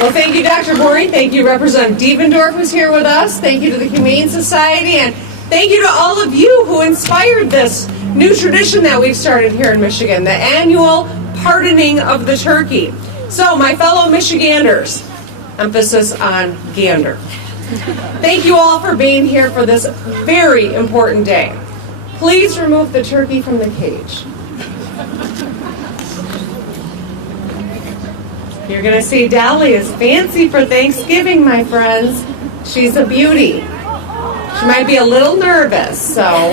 Well, thank you, Dr. Boring. Thank you, Representative Devendorf, who's here with us. Thank you to the Humane Society, and thank you to all of you who inspired this new tradition that we've started here in Michigan, the annual pardoning of the turkey. So, my fellow Michiganders, emphasis on gander, thank you all for being here for this very important day. Please remove the turkey from the cage. You're going to see Dolly is fancy for Thanksgiving, my friends. She's a beauty. She might be a little nervous, so.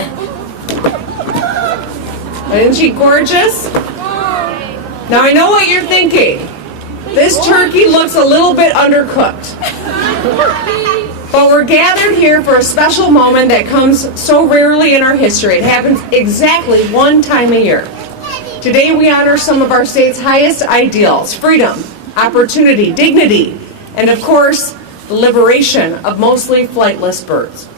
Isn't she gorgeous? Now I know what you're thinking. This turkey looks a little bit undercooked. But we're gathered here for a special moment that comes so rarely in our history. It happens exactly one time a year. Today we honor some of our state's highest ideals: freedom, opportunity, dignity, and of course, the liberation of mostly flightless birds.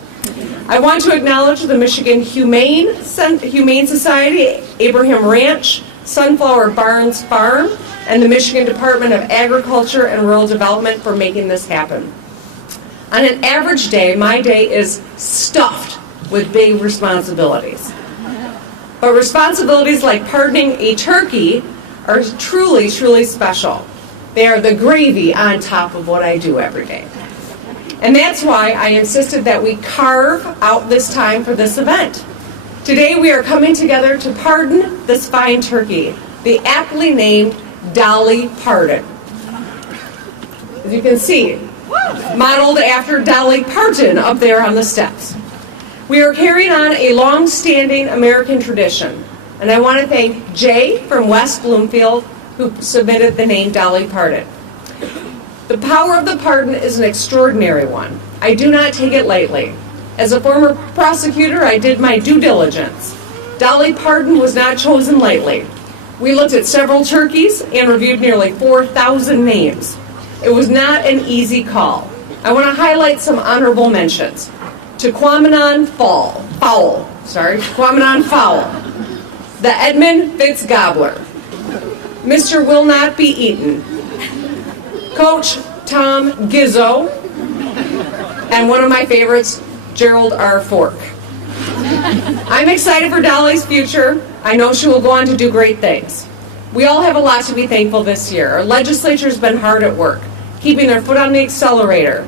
I want to acknowledge the Michigan Humane Society, Abraham Ranch, Sunflower Barns Farm, and the Michigan Department of Agriculture and Rural Development for making this happen. On an average day, my day is stuffed with big responsibilities. But responsibilities like pardoning a turkey are truly, truly special. They are the gravy on top of what I do every day. And that's why I insisted that we carve out this time for this event. Today we are coming together to pardon this fine turkey, the aptly named Dolly Pardon. As you can see, modeled after Dolly Parton up there on the steps. We are carrying on a long-standing American tradition, and I want to thank Jay from West Bloomfield, who submitted the name Dolly Pardon. The power of the pardon is an extraordinary one. I do not take it lightly. As a former prosecutor, I did my due diligence. Dolly Pardon was not chosen lightly. We looked at several turkeys and reviewed nearly 4,000 names. It was not an easy call. I want to highlight some honorable mentions. Quamanon Fowl, the Edmund Fitz Gobbler, Mr. Will Not Be Eaten, Coach Tom Gizzo, and one of my favorites, Gerald R. Fork. I'm excited for Dolly's future. I know she will go on to do great things. We all have a lot to be thankful this year. Our legislature's been hard at work, keeping their foot on the accelerator.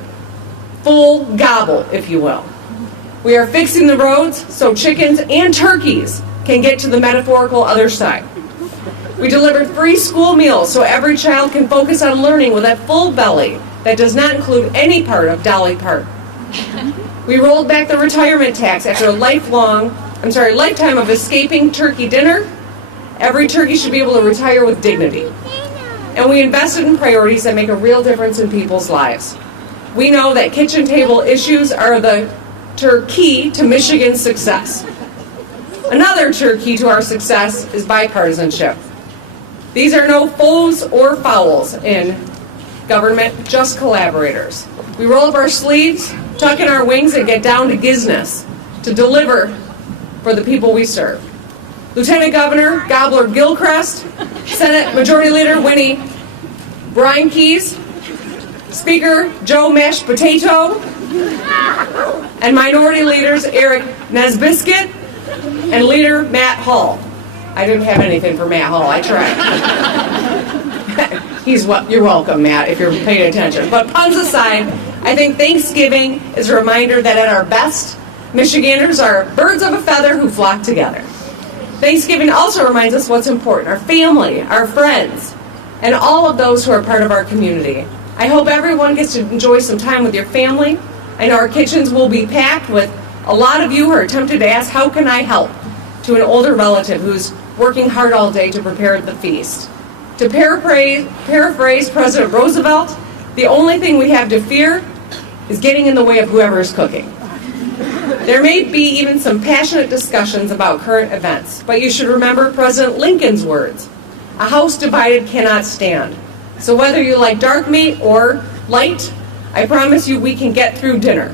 Full gobble, if you will. We are fixing the roads so chickens and turkeys can get to the metaphorical other side. We delivered free school meals so every child can focus on learning with a full belly that does not include any part of Dolly Parton. We rolled back the retirement tax after a lifetime of escaping turkey dinner. Every turkey should be able to retire with dignity. And we invested in priorities that make a real difference in people's lives. We know that kitchen table issues are the key to Michigan's success. Another key to our success is bipartisanship. These are no foes or fouls in government, just collaborators. We roll up our sleeves, tuck in our wings, and get down to business to deliver for the people we serve. Lieutenant Governor Gobbler Gilchrist, Senate Majority Leader Winnie Brian Keyes, Speaker Joe Mashed Potato, and Minority Leaders Eric Nesbiscuit and Leader Matt Hall. I didn't have anything for Matt Hall. I tried. You're welcome, Matt, if you're paying attention. But puns aside, I think Thanksgiving is a reminder that at our best, Michiganders are birds of a feather who flock together. Thanksgiving also reminds us what's important: our family, our friends, and all of those who are part of our community. I hope everyone gets to enjoy some time with your family. I know our kitchens will be packed with a lot of you who are tempted to ask, how can I help? To an older relative who's working hard all day to prepare the feast. To paraphrase President Roosevelt, the only thing we have to fear is getting in the way of whoever is cooking. There may be even some passionate discussions about current events, but you should remember President Lincoln's words: a house divided cannot stand. So whether you like dark meat or light, I promise you we can get through dinner.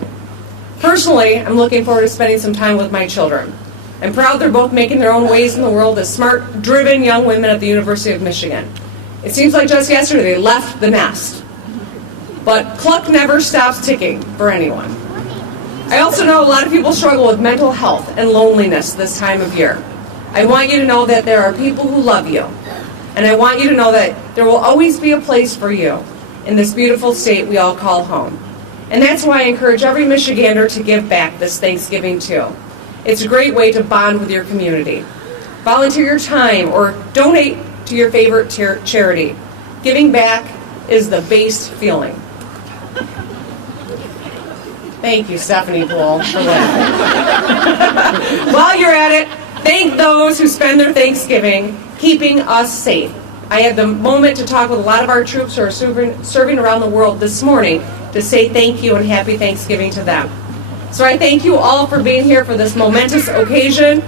Personally, I'm looking forward to spending some time with my children. I'm proud they're both making their own ways in the world as smart, driven young women at the University of Michigan. It seems like just yesterday they left the nest. but clock never stops ticking for anyone. I also know a lot of people struggle with mental health and loneliness this time of year. I want you to know that there are people who love you, and I want you to know that there will always be a place for you in this beautiful state we all call home. And that's why I encourage every Michigander to give back this Thanksgiving too. It's a great way to bond with your community. Volunteer your time or donate to your favorite charity. Giving back is the base feeling. Thank you, Stephanie Poole, for laughing. While you're at it, thank those who spend their Thanksgiving keeping us safe. I had the moment to talk with a lot of our troops who are serving around the world this morning to say thank you and happy Thanksgiving to them. So I thank you all for being here for this momentous occasion.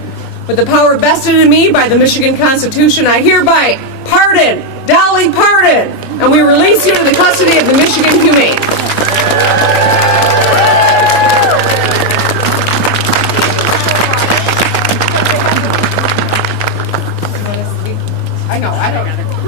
With the power vested in me by the Michigan Constitution, I hereby pardon Dolly Pardon, and we release you to the custody of the Michigan Humane. I know, I don't.